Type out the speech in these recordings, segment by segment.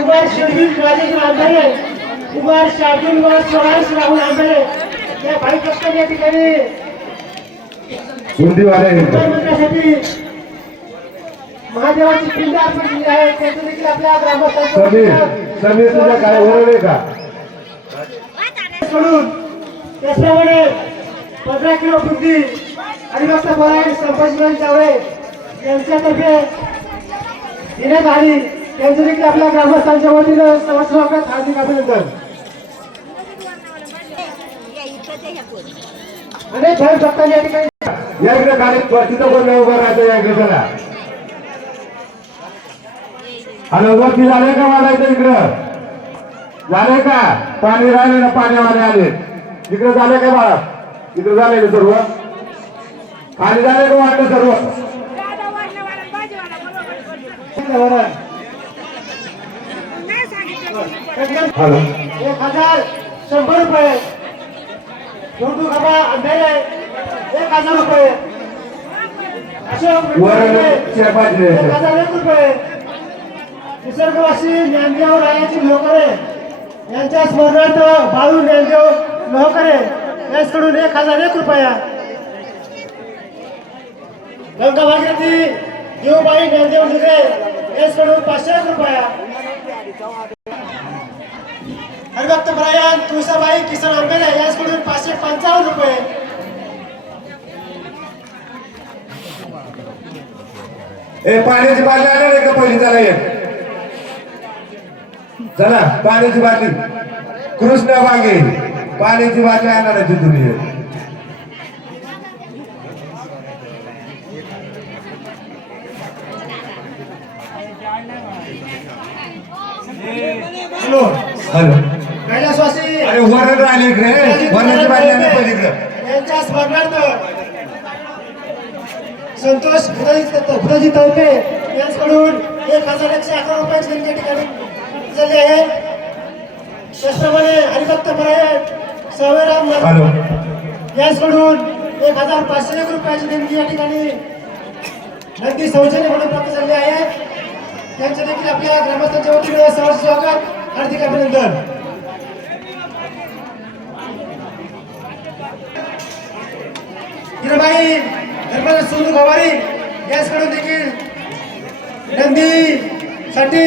कुमार शेडविल राजेश आंबेरे, कुमार शार्दुल व स्वराज राहुल आंबेरे या भाई पक्षाने या ठिकाणी मंदिरासाठी महादेवाची पिंड अर्पण केली आहे. त्याचं देखील आपल्या समीर तुझ्या काय ओरडे का सोडून त्याचप्रमाणे 15 किलो बुद्धी हरिभक्त परायण संभाजीराव जावळे यांच्यातर्फे देण्यात आली. त्यांचं देखील आपल्या ग्रामस्थांच्या वतीनं सहस्रात हार्दिक अभिनंदन. अनेक भाई भक्तांनी या ठिकाणी या इकडे गाडीत तिथं कोण उभं राहतं या इकडे चला. आणि वरती झालंय का वाढायचं इकडं झालंय का पाणी राहिले ना पाण्यावाले आले इकडे झालंय का बाळा इकडे झालंय का सर्व खाली झालंय का वाटलं सर्व 1100 रुपये छोटू खबा अंधेरे 1000 रुपये अशोक 1001 रुपये निसर्गवासी ज्ञानदेव रायाची लोहकरे यांच्या स्मरणार्थ बाळू ज्ञानदेव लोहकरे यांच्याकडून 1001 रुपया. गंगा भागीरथी देवबाई ज्ञानदेव निगरे यांच्याकडून 501 रुपया. हरिभक्त परायण तुळसाबाई किसन आंबेरे यांच्याकडून 555 रुपये. पाण्याची बाटली आणणार आहे का पहिली चला चला पाण्याची बाटली कृष्ण बागे पाण्याची बाटली आणणार आहे तुम्ही हॅलो हॅलो कैलासवासी अरे वरण राहिले इकडे वरणाची बाटली आणणार पहिली इकडे यांच्या स्मरणार्थ संतोष फुलाजी तळपे यांच्याकडून 1111 रुपयाची देणगी ठिकाणी झाली आहे. त्याचप्रमाणे हरिभक्त परायण सवेराम यांच्याकडून 1501 रुपयाची देणगी या ठिकाणी नंदी सौजन्य म्हणून प्राप्त झाली आहे. त्यांचे देखील आपल्या ग्रामस्थांच्या वतीने सहर्ष स्वागत हार्दिक अभिनंदन. हिराबाई धर्मराज सोनू गवारी यांच्याकडून देखील नंदीसाठी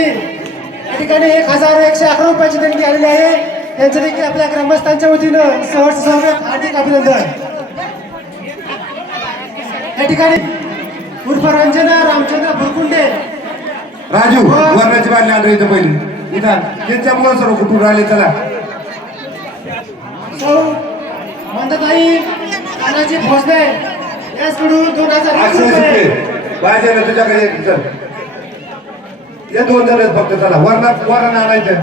या ठिकाणी 1111 रुपयाची देणगी आलेली आहे. त्यांचं देखील आपल्या ग्रामस्थांच्या वतीनं सहर्ष स्वागत हार्दिक अभिनंदन. या ठिकाणी उर्फ रंजना रामचंद्र फुरकुंडे राजू वरणाची बाटली आणणार इथं पहिली इथं त्यांच्यामुळे सर्व कुठून राहिले चला. सौ मंदताई तानाजी भोसले यांच्याकडून 2001 रुपये. पाहिजे ना तुझ्याकडे चल हे 2 जण आहेत फक्त चला वरण आणायचं.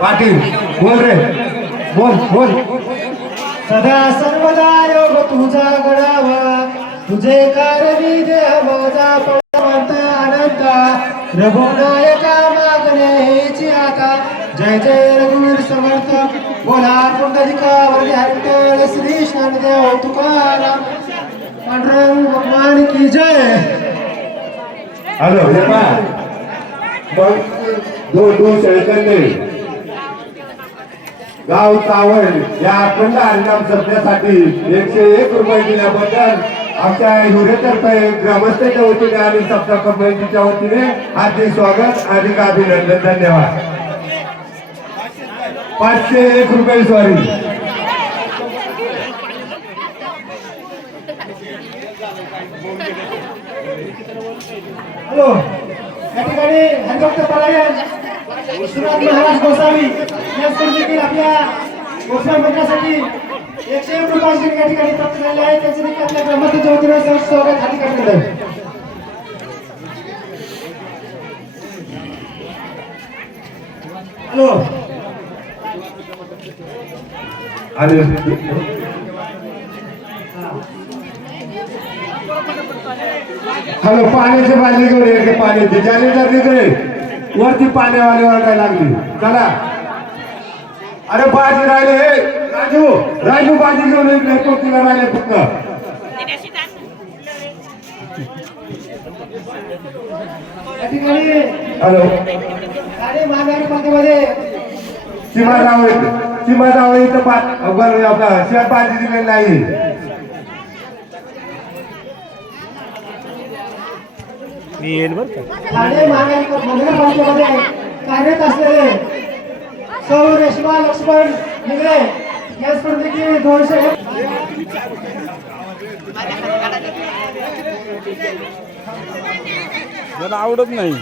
पाटील बोल रे बोल सदा सर्वदा योग तुझा गडावा तुझे कारणी देह माझा पडवंत अनंत रघुनायका मागणे हेची आता जय जय रघुवीर समर्थ बोला पुंडलिका वरदे हरिविठ्ठल श्री ज्ञानदेव तुकाराम पांडुरंग भगवान की जय. हॅलो हे पा दोन शेळकंदे गाव चावण या अखंड हरिनाम जपण्यासाठी 101 रुपये दिल्याबद्दल आमच्या हिरेतर्फे ग्रामस्थांच्या वतीने आणि सप्ताह कमिटीच्या वतीने हार्दिक स्वागत अधिक अभिनंदन. धन्यवाद. 501 रुपये सॉरी. हॅलो या ठिकाणी हरिभक्त परायण विश्वनाथ महाराज गोसावी यांच्याकडून देखील आपल्या गोसावी मंडळासाठी 101 रुपयाची या ठिकाणी प्राप्त झाले आहे. त्यांचं देखील आपल्या ग्रामस्थांच्या वतीने सहर्ष स्वागत हार्दिक अभिनंदन. हॅलो हॅलो पाण्याची बाटली घेऊन ये पाण्याची जानेदार निघले वरती पाण्यावाले ओरडायला लागली चला. अरे बाजी राहिले राजू राजू बाजी घेऊन इकडे पोहोचला राहिले फक्त या ठिकाणी हॅलो आणि माघारी मध्ये सीमा जावळे इथं बरं आपला शिवाय बाजी दिलेली नाही ठाणे महानगरपालिकेमध्ये कार्यरत असलेले सौ रेश्मा लक्ष्मण निगळे या स्पर्धेची 200 मला आवडत नाही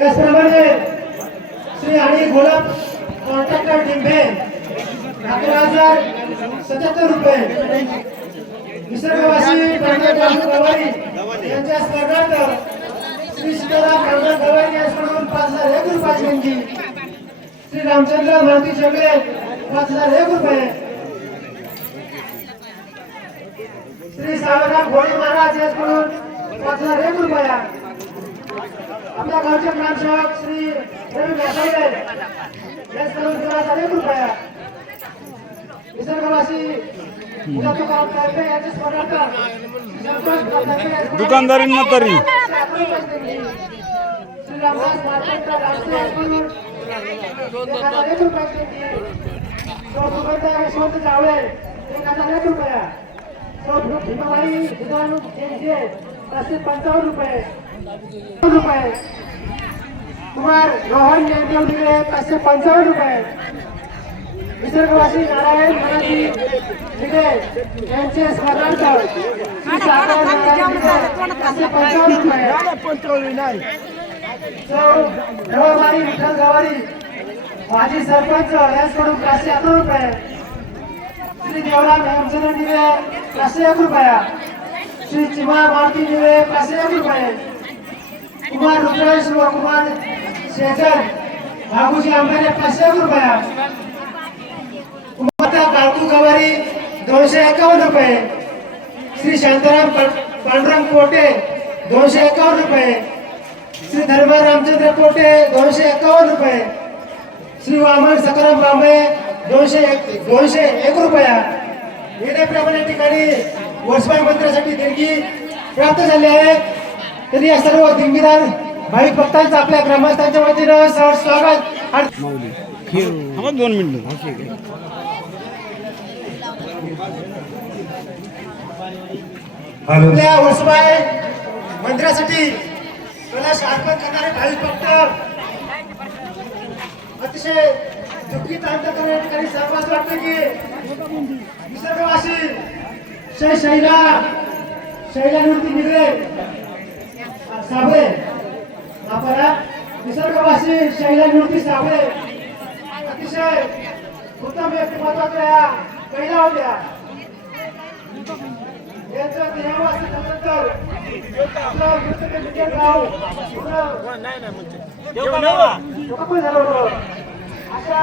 याचप्रमाणे श्री आणि गोलाब कॉन्ट्रॅक्टर टिंबे 11,077 रुपये निसर्गवासी गवारी यांच्या स्पर्धार्थ श्री सीताराम गवारी यांच्याकडून 5,001 रुपयाची देणगी श्री रामचंद्र मारुती जगले 5,001 रुपये श्री सावरराव घोडे महाराज यांच्याकडून 5,001 रुपया आपल्या गावचे ग्रामसेवक श्री रवी घासाळे यांच्याकडून 13,001 रुपया निसर्गवासी दुकानदारींना तरी श्री रामदास यशवंत जावळे 1,001 रुपया भीमाबाई 555 रुपये कुमार रोहन यांचे 555 रुपये निसर्गवासी नारायण मनाजी भिडे यांचे स्मरणार्थ श्री सागर नारायण भिडे 555 रुपये सौ देवाबाई विठ्ठल गवारी माजी सरपंच यांच्याकडून 511 रुपये श्री देवराम हेमचंद्र निवे 501 रुपया श्री चिमा मारुती निवे 501 रुपये कुमार रुद्रेश व कुमार शेजर बाबूजी आंबेरे 501 रुपया काळकू गवारी 251 रुपये श्री शांताराम पांडुरंग पोटे 251 रुपये श्री धर्मा रामचंद्र पोटे 251 रुपये श्री वामन सकाराम बांबे 201 रुपया येण्याप्रमाणे ठिकाणी वर्षभाई मंदिरासाठी देणगी प्राप्त झाली आहे तरी या सर्व दिंगीदार भाविक भक्तांचं आपल्या ग्रामस्थांच्या वतीनं सहर्ष स्वागत आणि 2 मिनिटं आपल्या वर्षभाई मंदिरासाठी कलश अर्पण करणारे भाविक भक्त अतिशय दुःखी तांत्रिक ठिकाणी सहभाग वाटते की निसर्गवासी शैलामूर्ती निगळे साबळे आपला निसर्गवासी शैलामूर्ती साबळे अतिशय उत्तम व्यक्तिमत्वाच्या पहिल्या होत्या यांचं देहावास झाल्यानंतर आपलं मृत्यू गाव पूर्ण झालं होतं अशा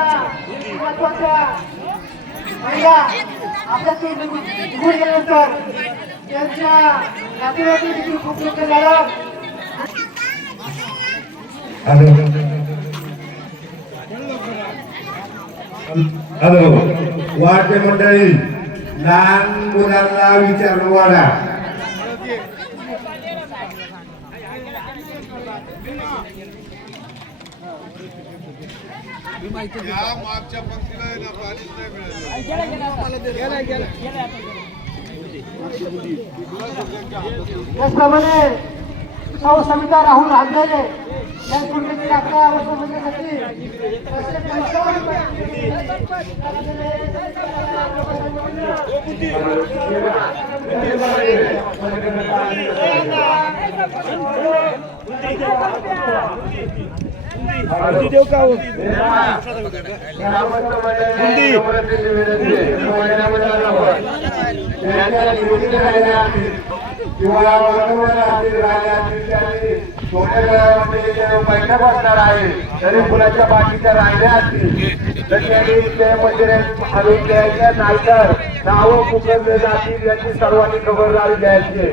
महत्वाच्या महिला आपल्यातून निघून गेल्यानंतर त्यांच्या नातेवाईकांनी देखील खूप दुःख झालं हॅलो वाढते मंडळी लहान मुलांना विचारणं वाढा मागच्या पंक्तीला पाणीच नाही मिळालं त्याचप्रमाणे सौ समिता राहुल रांधेले या स्पर्धेतील 11 वर्षांसाठी देव का बैठक बसणार आहे तरी फुलाच्या बाकीच्या राहिल्या असतील तर त्यांनी त्या मंदिरात आणून द्यायच्या नाहीतर नावं पुकारले जातील याची सर्वांनी खबरदारी घ्यायची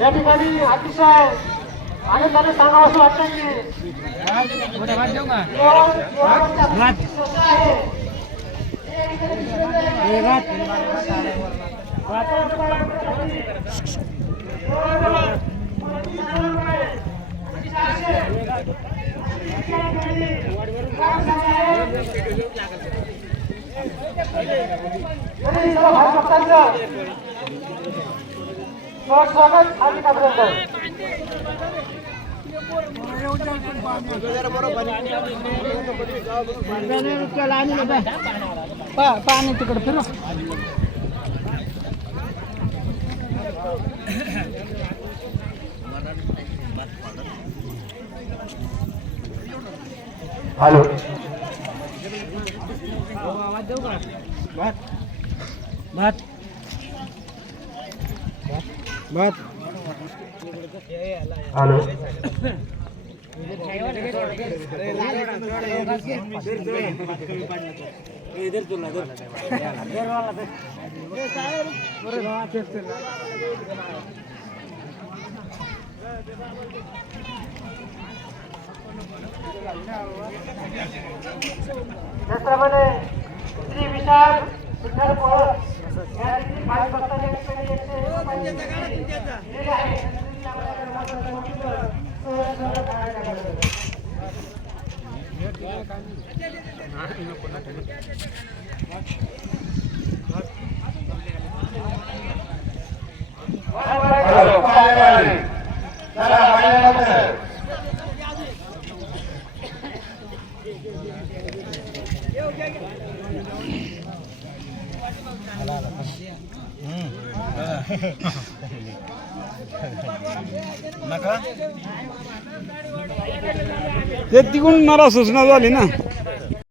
या ठिकाणी अतिशय आनंदाने सांगावं असं वाटतं की स्वागत आदित्यापर्यंत पाणी तिकडे फिरू हॅलो हॅलो त्याचप्रमाणे श्री विशाल विठ्ठल पवार या देखील भावी भक्तांच्या ठिकाणी ते तिकडून मला सूचना झाली ना.